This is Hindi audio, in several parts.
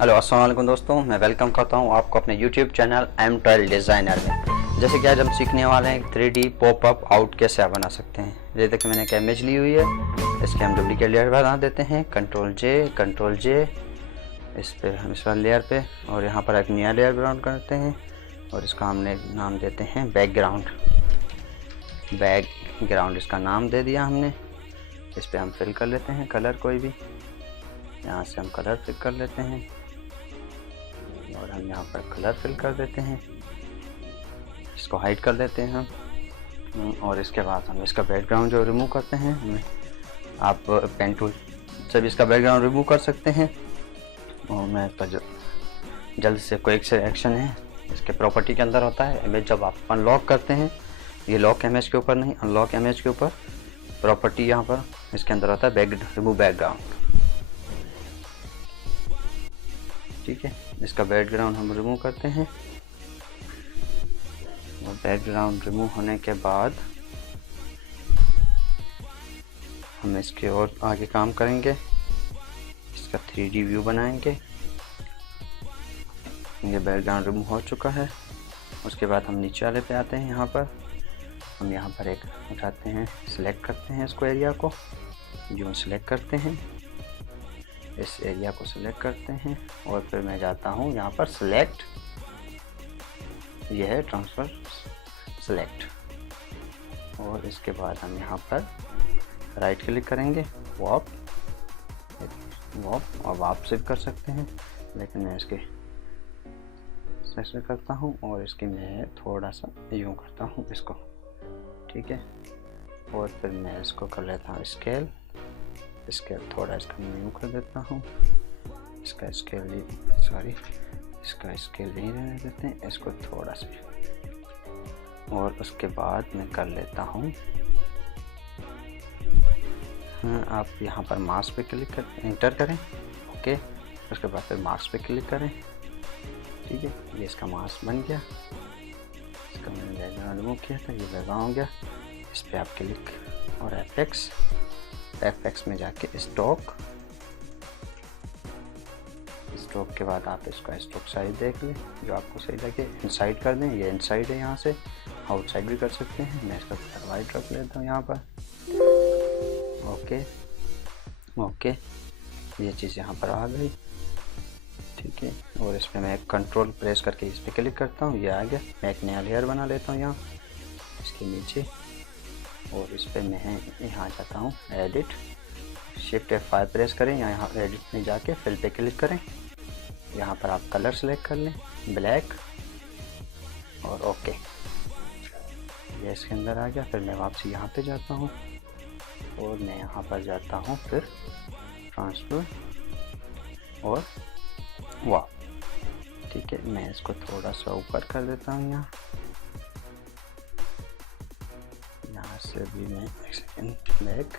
हेलो अस्सलाम वालेकुम दोस्तों, मैं वेलकम करता हूं आपको अपने YouTube चैनल M12 डिज़ाइनर में। जैसे कि आज हम सीखने वाले हैं 3D पॉपअप आउट कैसे आप बना सकते हैं। ये देखिए मैंने एक इमेज ली हुई है, इसके हम डुप्लीकेट लेयर बना देते हैं। कंट्रोल जे इस पर हम इस वाले लेयर पे, और यहाँ पर एक नया लेयर ब्राउन करते हैं और इसका हमने नाम देते हैं बैकग्राउंड इसका नाम दे दिया हमने। इस पर हम फिल कर लेते हैं कलर, कोई भी यहाँ से हम कलर फिल कर लेते हैं और हम यहाँ पर कलर फिल कर देते हैं। इसको हाइड कर देते हैं हम, और इसके बाद हम इसका बैकग्राउंड जो रिमूव करते हैं, आप पेन टूल से भी इसका बैकग्राउंड रिमूव कर सकते हैं। और मैं इसका जो जल्द से कोई से एक्शन है इसके प्रॉपर्टी के अंदर होता है। इमेज जब आप अनलॉक करते हैं, ये लॉक इमेज के ऊपर नहीं, अनलॉक इमेज के ऊपर प्रॉपर्टी यहाँ पर इसके अंदर होता है रिमूव बैकग्राउंड। ठीक है, इसका बैकग्राउंड हम रिमूव करते हैं और बैकग्राउंड रिमूव होने के बाद हम इसके और आगे काम करेंगे। इसका 3D व्यू बनाएंगे। ये बैकग्राउंड रिमूव हो चुका है। उसके बाद हम नीचे वाले पे आते हैं। यहाँ पर हम यहाँ पर एक उठाते हैं, सिलेक्ट करते हैं इसको, एरिया को जो सिलेक्ट करते हैं, इस एरिया को सिलेक्ट करते हैं और फिर मैं जाता हूँ यहाँ पर सिलेक्ट, यह है ट्रांसफ़र सिलेक्ट। और इसके बाद हम यहाँ पर राइट क्लिक करेंगे, वॉप और वाप से कर सकते हैं, लेकिन मैं इसके ऐसे करता हूँ और इसकी मैं थोड़ा सा यूँ करता हूँ इसको। ठीक है, और फिर मैं इसको कर लेता हूँ स्केल थोड़ा इसका न्यू कर देता हूँ। इसका स्केल नहीं रहने देते हैं, इसको थोड़ा सा। और उसके बाद मैं कर लेता हूँ, आप यहाँ पर मास्क पे क्लिक कर इंटर करें। ओके, उसके बाद फिर मास्क पे क्लिक करें। ठीक है, ये इसका मास्क बन गया। इसका मैंने बैकग्राउंड रिमूव किया था, ये बैकग्राउंड हो गया। इस पर आप क्लिक और एफएक्स में जाके स्ट्रोक के बाद आप इसका स्ट्रोक साइज देख लें, जो आपको सही लगे। इनसाइड कर दें, ये इनसाइड है, यहाँ से आउटसाइड भी कर सकते हैं। मैं इसका कलर वाइट रख लेता हूँ यहाँ पर। ओके, ये चीज़ यहाँ पर आ गई। ठीक है, और इस पर मैं कंट्रोल प्रेस करके इस पर क्लिक करता हूँ, ये आ गया। मैं एक नया लेयर बना लेता हूँ यहाँ इसके नीचे, और इस पर मैं यहाँ जाता हूँ एडिट, शिफ्ट F5 प्रेस करें, यहाँ एडिट में जाके फिल पे क्लिक करें। यहाँ पर आप कलर सेलेक्ट कर लें, ब्लैक, और ओके, ये इसके अंदर आ गया। फिर मैं वापसी यहाँ पे जाता हूँ और मैं यहाँ पर जाता हूँ फिर ट्रांसफर और वाह। ठीक है, मैं इसको थोड़ा सा ऊपर कर देता हूँ। यहाँ से भी मैं एक सेकेंड ब्लैक,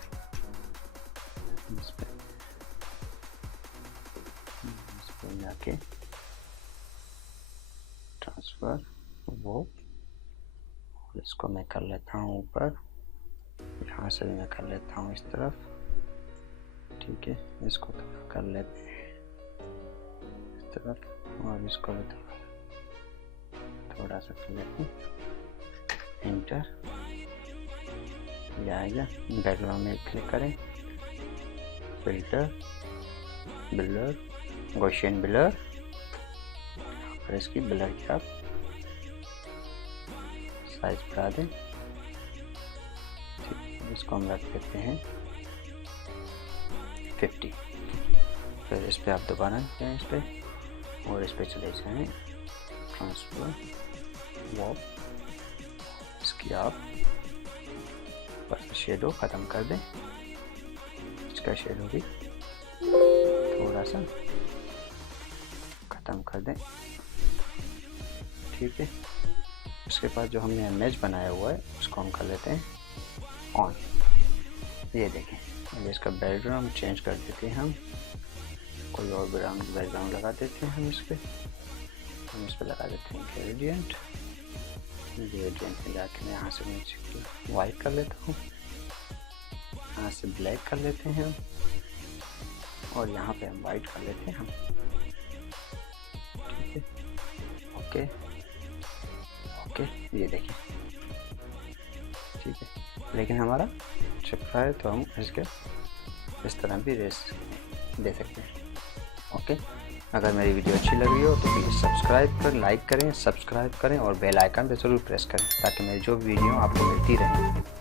इस पर जाके ट्रांसफर वो, और इसको मैं कर लेता हूँ ऊपर। यहाँ से भी मैं कर लेता हूँ इस तरफ। ठीक है, इसको थोड़ा कर लेते हैं इस तरफ, और इसको भी थोड़ा सा कर लेते हैं, एंटर, ये आएगा। बैकग्राउंड में क्लिक करें, फिल्टर, ब्लर, गॉसियन ब्लर, और इसकी ब्लर की आप साइज बढ़ा दें। ठीक, इसको हम रख देते हैं 50। फिर इस पर आप दोबारा जाएँ, इस पर, और इस पर चले जाएँ ट्रांसफर वॉप, इसकी आप बस शेडो ख़त्म कर दें। इसका शेडो भी थोड़ा सा ख़त्म कर दें। ठीक है, उसके बाद जो हमने इमेज बनाया हुआ है उसको हम कर लेते हैं ऑन। ये देखें, अब इसका बैकग्राउंड चेंज कर देते हैं हम, कोई और बैकग्राउंड लगा देते हैं हम इस पर लगा देते हैं ग्रेडियंट में जाके मैं यहाँ से नीचे वाइट कर लेता हूँ, यहाँ से ब्लैक कर लेते हैं और यहाँ पे हम वाइट कर लेते हैं हम। ओके ओके, ये देखिए ठीक है। लेकिन हमारा चिप रहा है तो हम इसके इस तरह भी रेस दे सकते हैं। ओके, अगर मेरी वीडियो अच्छी लगी हो तो प्लीज़ सब्सक्राइब करें, लाइक करें, सब्सक्राइब करें और बेल आइकन पे ज़रूर प्रेस करें ताकि मेरी जो वीडियो आपको मिलती रहे।